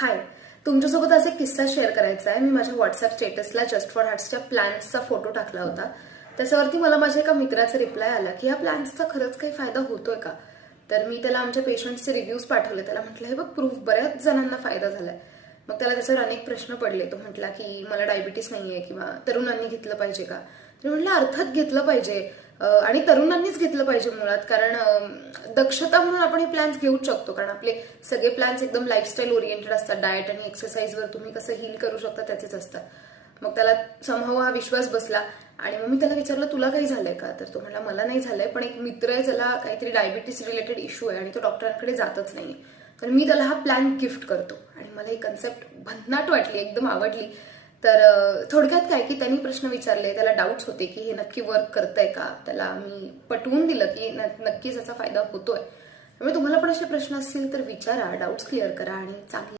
हाय, तुमच्यासोबत आज एक किस्सा शेअर करायचा आहे. मी माझ्या व्हॉट्सअप स्टेटसला जस्ट फॉर हार्ट्सच्या प्लॅन्सचा फोटो टाकला होता. त्याच्यावरती मला माझ्या एका मित्राचा रिप्लाय आला की ह्या प्लॅन्सचा खरंच काही फायदा होतोय का. तर मी त्याला आमच्या पेशंट्सचे रिव्ह्यूज पाठवले. त्याला म्हटलं हे बघ प्रूफ, बऱ्याच जणांना फायदा झालाय. मग त्याला त्याच्यावर अनेक प्रश्न पडले. तो म्हटला की मला डायबिटीस नाहीये किंवा तरुणांनी घेतलं पाहिजे का. तर म्हटलं अर्थात घेतलं पाहिजे आणि तरुणांनीच घेतलं पाहिजे मुळात. कारण दक्षता म्हणून आपण हे प्लॅन्स घेऊच शकतो. कारण आपले सगळे प्लॅन्स एकदम लाईफस्टाईल ओरिएंटेड असतात. डाएट आणि एक्सरसाइजवर तुम्ही कसं हील करू शकता त्याचेच असतात. मग त्याला समहाव हा विश्वास बसला आणि मग मी त्याला विचारलं तुला काही झालंय का. तर तो म्हणला मला नाही झालंय, पण एक मित्र आहे ज्याला काहीतरी डायबिटीस रिलेटेड इश्यू आहे आणि तो डॉक्टरांकडे जातच नाहीये. तर मी त्याला हा प्लॅन गिफ्ट करतो. आणि मला ही कन्सेप्ट भन्नाट वाटली, एकदम आवडली. तर थोडक्यात काय की त्यांनी प्रश्न विचारले, त्याला डाऊट्स होते की हे नक्की वर्क करतंय का. त्याला मी पटवून दिलं की नक्कीच याचा फायदा होतोय. त्यामुळे तुम्हाला पण असे प्रश्न असतील तर विचारा, डाऊट्स क्लिअर करा आणि चांगले